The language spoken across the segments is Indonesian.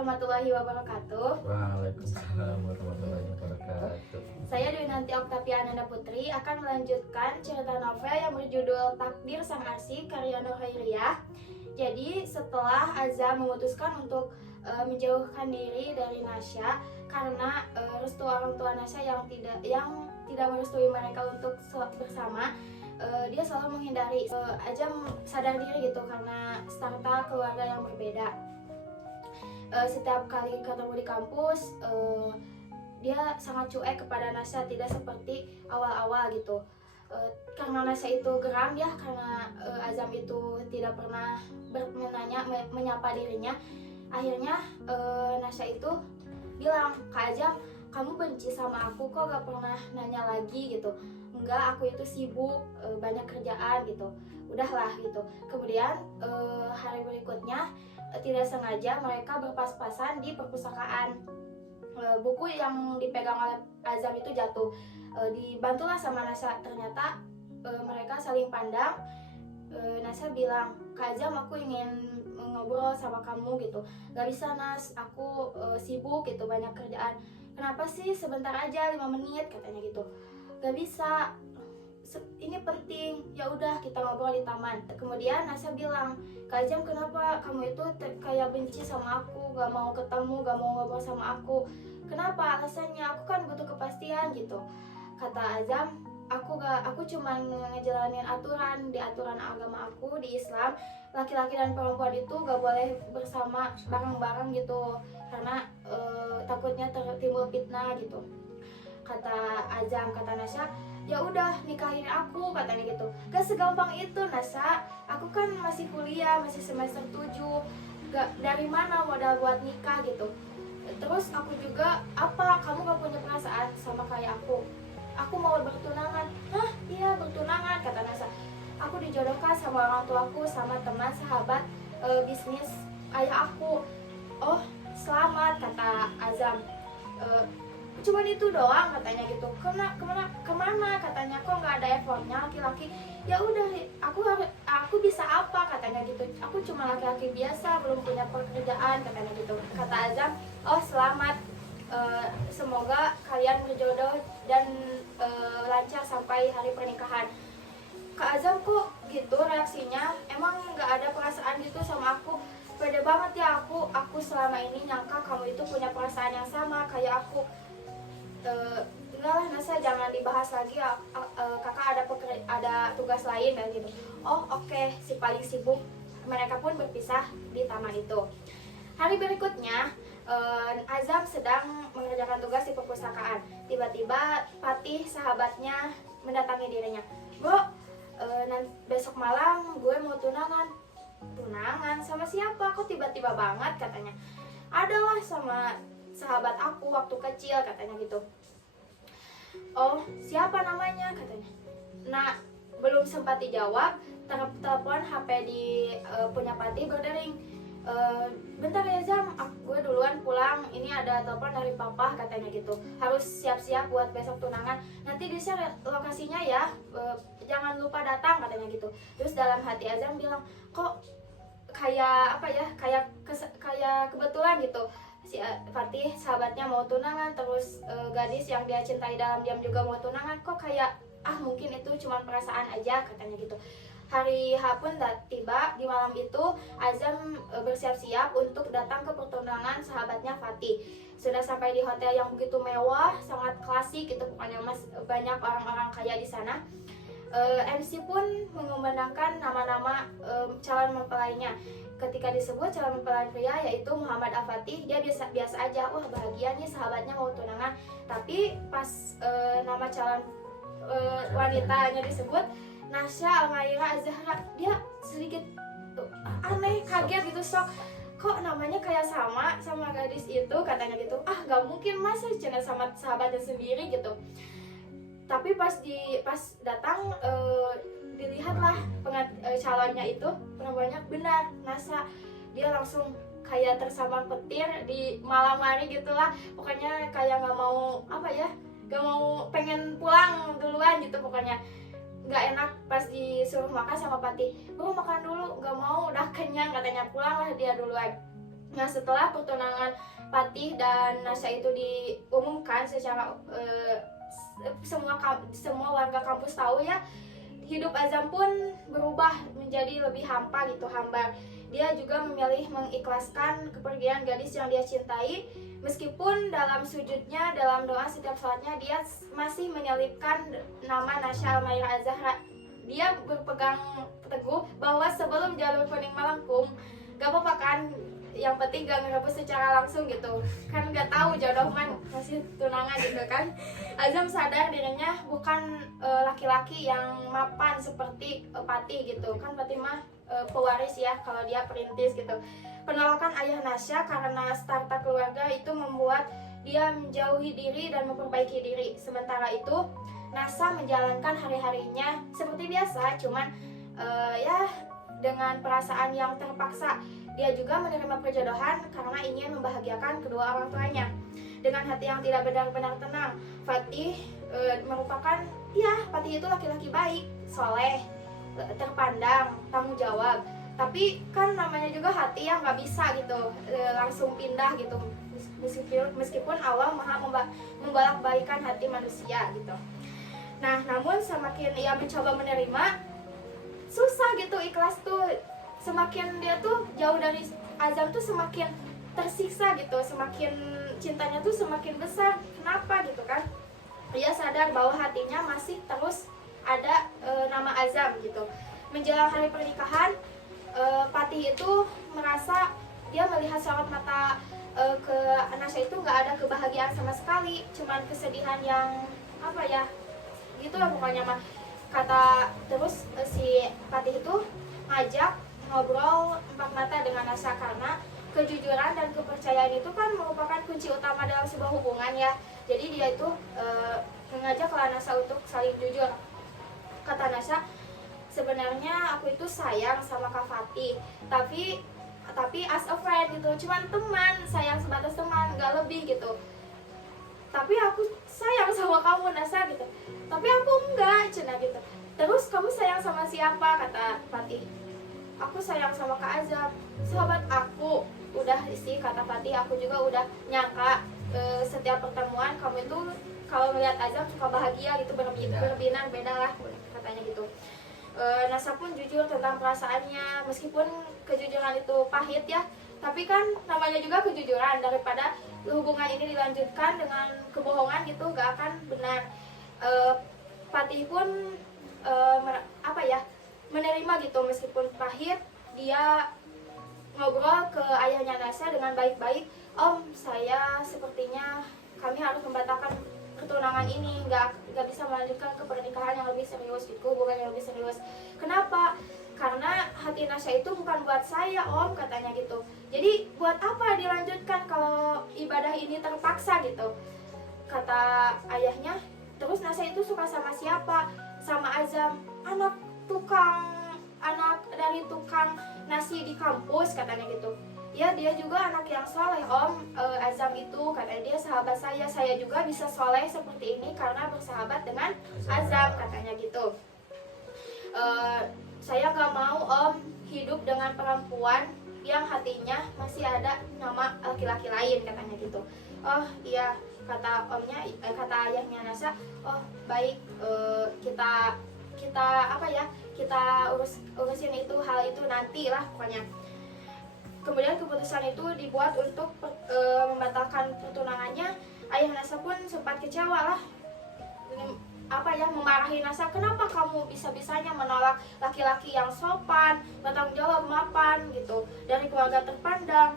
warahmatullahi wabarakatuh. Waalaikumsalam warahmatullahi wabarakatuh. Saya Dwinanti Oktaviana Putri akan melanjutkan cerita novel yang berjudul Takdir Sang Asih karya Nur Khairiyah. Jadi setelah Azam memutuskan untuk menjauhkan diri dari Nasya karena restu orang tua Nasya yang tidak merestui mereka untuk bersama, dia selalu menghindari. Azam sadar diri gitu karena starta keluarga yang berbeda. Setiap kali ketemu di kampus, dia sangat cuek kepada Nasya, tidak seperti awal-awal gitu. Karena Nasya itu geram ya, karena Azam itu tidak pernah menyapa dirinya. Akhirnya Nasya itu bilang, "Kak Azam, kamu benci sama aku kok, gak pernah nanya lagi gitu." "Enggak, aku itu sibuk, banyak kerjaan gitu." Udahlah gitu. Kemudian hari berikutnya tidak sengaja mereka berpas-pasan di perpustakaan. Buku yang dipegang oleh Azam itu jatuh. Dibantulah sama Nasya. Ternyata mereka saling pandang. Nasya bilang, "Kak Azam, aku ingin ngobrol sama kamu gitu." "Gak bisa Nas, aku sibuk gitu, banyak kerjaan." "Kenapa sih, sebentar aja, 5 menit," katanya gitu. "Gak bisa, ini penting." "Ya udah, kita ngobrol di taman." Kemudian Nasya bilang, "Kak Azam, kenapa kamu itu kayak benci sama aku, gak mau ketemu, gak mau ngobrol sama aku?" "Kenapa? Alasannya, aku kan butuh kepastian gitu." Kata Azam, aku cuma ngejalanin aturan. Di aturan agama aku di Islam, laki-laki dan perempuan itu gak boleh bersama bareng-bareng gitu, karena takutnya timbul fitnah gitu. Kata Azam, kata Nasya, "Ya udah, nikahin aku," katanya gitu. "Gak segampang itu Nasya, aku kan masih kuliah, masih semester 7, dari mana modal buat nikah gitu. Terus aku juga, apa kamu gak punya perasaan sama kayak aku? Aku mau bertunangan." "Hah? Iya, bertunangan," kata Nasya. "Aku dijodohkan sama orang tuaku, sama teman sahabat bisnis ayah aku." "Oh, selamat," kata Azam. "Cuman itu doang," katanya gitu. Kemana katanya, "kok nggak ada effortnya laki-laki?" "Ya udah, aku bisa apa," katanya gitu. "Aku cuma laki-laki biasa, belum punya pekerjaan," katanya gitu. Kata Azam, "Oh, selamat, semoga kalian berjodoh dan lancar sampai hari pernikahan." Kak Azam kok gitu reaksinya, emang nggak ada perasaan gitu sama aku? Pede banget ya aku selama ini nyangka kamu itu punya perasaan yang sama kayak aku. Enggak lah Nasa, jangan dibahas lagi ya, kakak ada tugas lain dan gitu." "Oh oke." Si paling sibuk. Mereka pun berpisah di taman itu. Hari berikutnya, Azam sedang mengerjakan tugas di perpustakaan. Tiba-tiba Patih, sahabatnya, mendatangi dirinya. "Bro, besok malam gue mau tunangan." "Tunangan? Sama siapa? Kok tiba-tiba banget?" katanya. "Adalah sama sahabat aku waktu kecil," katanya gitu. "Oh, siapa namanya?" katanya. Nah, belum sempat dijawab, telepon HP di punya Patih berdering. "Bentar ya Zam, gue duluan pulang, ini ada telepon dari papa," katanya gitu. "Harus siap-siap buat besok tunangan, nanti di-share lokasinya ya, jangan lupa datang," katanya gitu. Terus dalam hati Azam bilang, kok kayak apa ya, kayak kebetulan gitu. Si Fatih sahabatnya mau tunangan, terus gadis yang dia cintai dalam diam juga mau tunangan, kok kayak mungkin itu cuma perasaan aja, katanya gitu. Hari H pun tiba. Di malam itu Azam bersiap-siap untuk datang ke pertunangan sahabatnya Fatih. Sudah sampai di hotel yang begitu mewah, sangat klasik gitu, pokoknya banyak orang-orang kaya di sana. MC pun mengumandangkan nama-nama calon mempelainya. Ketika disebut calon mempelai pria yaitu Muhammad Al-Fatih, dia biasa aja, wah bahagia nih sahabatnya mau tunangan. Tapi pas nama calon wanitanya disebut, Nasya Almaira Az-Zahra, dia sedikit aneh, kaget gitu, shock. Kok namanya kayak sama gadis itu, katanya gitu. Gak mungkin masa cina sama sahabatnya sendiri gitu. Tapi pas datang, dilihatlah calonnya itu, perempuannya benar Nasa. Dia langsung kayak tersambar petir di malam hari gitulah, pokoknya kayak nggak mau pengen pulang duluan gitu. Pokoknya nggak enak pas disuruh makan sama Patih. "Bro, makan dulu." "Nggak mau, udah kenyang," katanya. "Pulanglah dia duluan." Nah, setelah pertunangan Patih dan Nasya itu diumumkan secara semua warga kampus tahu ya, hidup Azam pun berubah menjadi lebih hampa gitu, hambar. Dia juga memilih mengikhlaskan kepergian gadis yang dia cintai, meskipun dalam sujudnya, dalam doa setiap salatnya dia masih menyelipkan nama Nasya Almaira Az-Zahra. Dia berpegang teguh bahwa sebelum jalur kuning melengkung, gak apa-apa kan, yang penting gak ngerebut secara langsung gitu, kan gak tahu jodoh man masih tunangan gitu kan. Azam sadar dirinya bukan laki-laki yang mapan seperti Patih gitu kan. Patih mah pewaris ya, kalau dia perintis gitu. Penolakan ayah Nasya karena starta keluarga itu membuat dia menjauhi diri dan memperbaiki diri. Sementara itu Nasa menjalankan hari-harinya seperti biasa, cuman ya dengan perasaan yang terpaksa. Dia juga menerima perjodohan karena ingin membahagiakan kedua orang tuanya. Dengan hati yang tidak benar-benar tenang, Patih merupakan, ya Patih itu laki-laki baik, soleh, terpandang, tanggung jawab. Tapi kan namanya juga hati yang nggak bisa gitu langsung pindah gitu. Meskipun Allah maha membolak-balikan hati manusia gitu. Nah, namun semakin ia mencoba menerima, susah gitu ikhlas tuh. Semakin dia tuh jauh dari Azam tuh semakin tersiksa gitu, semakin cintanya tuh semakin besar. Kenapa gitu kan? Dia sadar bahwa hatinya masih terus ada nama Azam gitu. Menjelang hari pernikahan, Patih itu merasa dia melihat sorot mata ke Nasya itu nggak ada kebahagiaan sama sekali, cuman kesedihan yang apa ya, gitu lah pokoknya mah. Kata terus si Patih itu ngajak ngobrol empat mata dengan Nasya, karena kejujuran dan kepercayaan itu kan merupakan kunci utama dalam sebuah hubungan ya. Jadi dia itu mengajak Nasya untuk saling jujur. Kata Nasya, sebenarnya aku itu sayang sama Kak Fatih, tapi as a friend gitu, cuman teman, sayang sebatas teman, gak lebih gitu. Tapi aku sayang sama kamu Nasya gitu, tapi aku enggak, cina gitu. Terus kamu sayang sama siapa? Kata Fatih, aku sayang sama Kak Azam, sahabat aku. Udah sih kata Fatih, aku juga udah nyangka setiap pertemuan kamu itu kalau melihat Azam suka bahagia gitu, berbinar beda lah katanya gitu. Nasa pun jujur tentang perasaannya, meskipun kejujuran itu pahit ya, tapi kan namanya juga kejujuran. Daripada hubungan ini dilanjutkan dengan kebohongan gitu, gak akan benar. Fatih pun menerima gitu, meskipun pahit. Dia ngobrol ke ayahnya Nasya dengan baik-baik. Om, saya sepertinya kami harus membatalkan pertunangan ini, nggak bisa melanjutkan ke pernikahan yang lebih serius, gitu, hubungan yang lebih serius. Kenapa? Karena hati Nasya itu bukan buat saya Om, katanya gitu. Jadi buat apa dilanjutkan kalau ibadah ini terpaksa gitu, kata ayahnya. Terus Nasya itu suka sama siapa? Sama Azam, anak dari tukang nasi di kampus, katanya gitu. Ya, dia juga anak yang soleh Om. Azam itu katanya dia sahabat saya juga bisa soleh seperti ini karena bersahabat dengan Azam, katanya gitu. Saya gak mau Om hidup dengan perempuan yang hatinya masih ada nama laki-laki lain, katanya gitu. Oh iya, kata omnya, kata ayahnya Nasya, oh baik, kita urusin itu, hal itu nanti lah pokoknya. Kemudian keputusan itu dibuat untuk membatalkan pertunangannya. Ayah Nasya pun sempat kecewa lah, memarahi Nasya, kenapa kamu bisa-bisanya menolak laki-laki yang sopan, bertanggung jawab, mapan gitu, dari keluarga terpandang.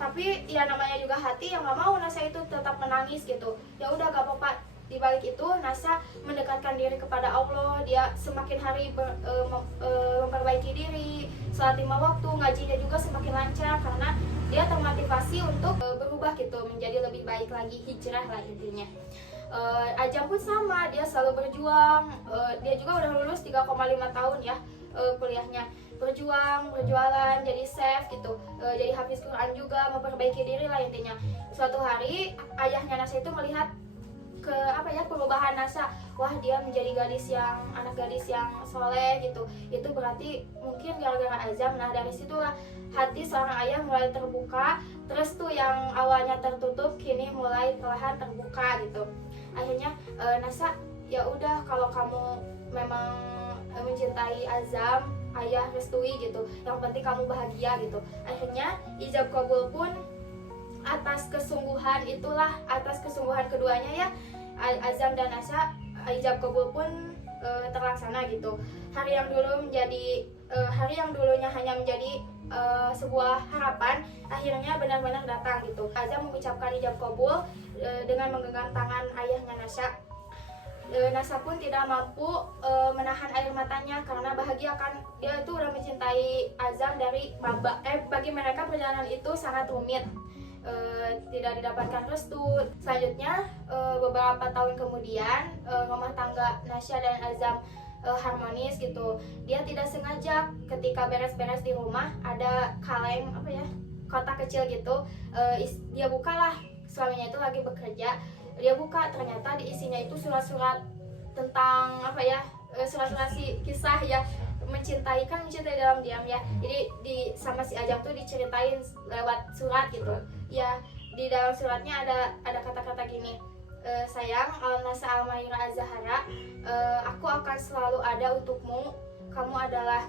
Tapi ya namanya juga hati yang gak mau Nasya itu tetap menangis gitu. Ya udah gak apa-apa. Di balik itu Nasya mendekatkan diri kepada Allah. Dia semakin hari memperbaiki diri, salat 5 waktu, ngajinya juga semakin lancar karena dia termotivasi untuk berubah gitu, menjadi lebih baik lagi, hijrah lah intinya. Ajam pun sama, dia selalu berjuang. Dia juga udah lulus 3,5 tahun ya kuliahnya, berjualan, jadi chef gitu, jadi hafiz Quran juga, memperbaiki diri lah intinya. Suatu hari ayahnya Nasya itu melihat ke apa ya, perubahan Nasa. Wah, dia menjadi anak gadis yang soleh gitu. Itu berarti mungkin gara-gara Azam. Nah, dari situlah hati seorang ayah mulai terbuka. Terus tuh yang awalnya tertutup kini mulai perlahan terbuka gitu. Akhirnya Nasa, ya udah, kalau kamu memang mencintai Azam, ayah restui gitu. Yang penting kamu bahagia gitu. Akhirnya ijab kabul pun atas kesungguhan keduanya ya, Azam dan Nasa, ijab kabul pun terlaksana gitu. Hari yang dulunya hanya menjadi sebuah harapan, akhirnya benar-benar datang gitu. Azam mengucapkan ijab kabul dengan menggenggam tangan ayahnya Nasa. Nasa pun tidak mampu menahan air matanya karena bahagia kan, dia itu udah mencintai Azam dari bagi mereka perjalanan itu sangat rumit, tidak didapatkan restu. Selanjutnya beberapa tahun kemudian rumah tangga Nasya dan Azam harmonis gitu. Dia tidak sengaja ketika beres-beres di rumah ada kaleng kotak kecil gitu, dia bukalah, suaminya itu lagi bekerja. Dia buka, ternyata di isinya itu surat-surat tentang surat-surat kisah ya, mencintai dalam diam ya. Jadi sama si Ajam tuh diceritain lewat surat gitu. Ya, di dalam suratnya ada kata-kata gini. Sayang, Al-Nasa Al-Maira Az-Zahara, aku akan selalu ada untukmu. Kamu adalah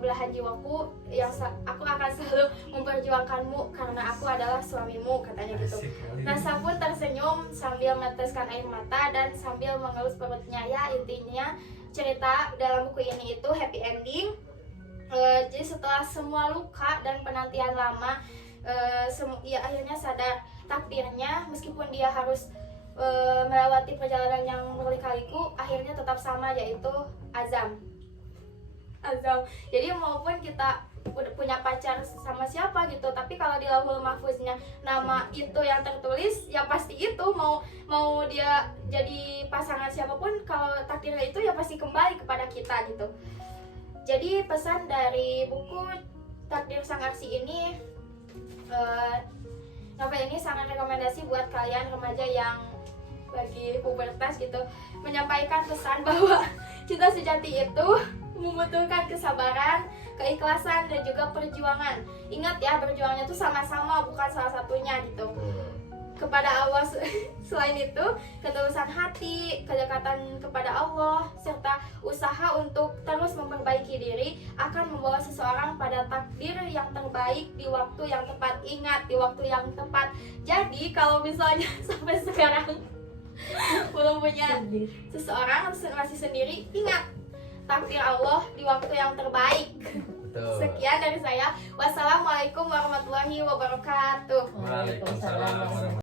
belahan jiwaku yang aku akan selalu memperjuangkanmu karena aku adalah suamimu, katanya gitu. Nasa pun tersenyum sambil meneteskan air mata dan sambil mengelus perutnya. Ya, intinya cerita dalam buku ini itu happy ending. Jadi setelah semua luka dan penantian lama, ia akhirnya sadar takdirnya, meskipun dia harus melewati perjalanan yang berliku-liku, akhirnya tetap sama, yaitu Azam. Jadi maupun kita udah punya pacar sama siapa gitu, tapi kalau di Lauhul Mahfuznya nama itu yang tertulis, ya pasti itu, mau dia jadi pasangan siapapun, kalau takdirnya itu ya pasti kembali kepada kita gitu. Jadi pesan dari buku Takdir Sang Arsi ini, novel ini sangat rekomendasi buat kalian remaja yang lagi pubertas gitu, menyampaikan pesan bahwa cinta sejati itu membutuhkan kesabaran, keikhlasan, dan juga perjuangan. Ingat ya, berjuangnya tuh sama-sama, bukan salah satunya gitu. Kepada Allah. Selain itu, ketulusan hati, kedekatan kepada Allah, serta usaha untuk terus memperbaiki diri akan membawa seseorang pada takdir yang terbaik di waktu yang tepat. Ingat, di waktu yang tepat. Jadi kalau misalnya sampai sekarang belum punya seseorang, masih sendiri, ingat, takdir Allah di waktu yang terbaik. Betul. Sekian dari saya. Wassalamualaikum warahmatullahi wabarakatuh. Waalaikumsalam warahmatullahi wabarakatuh.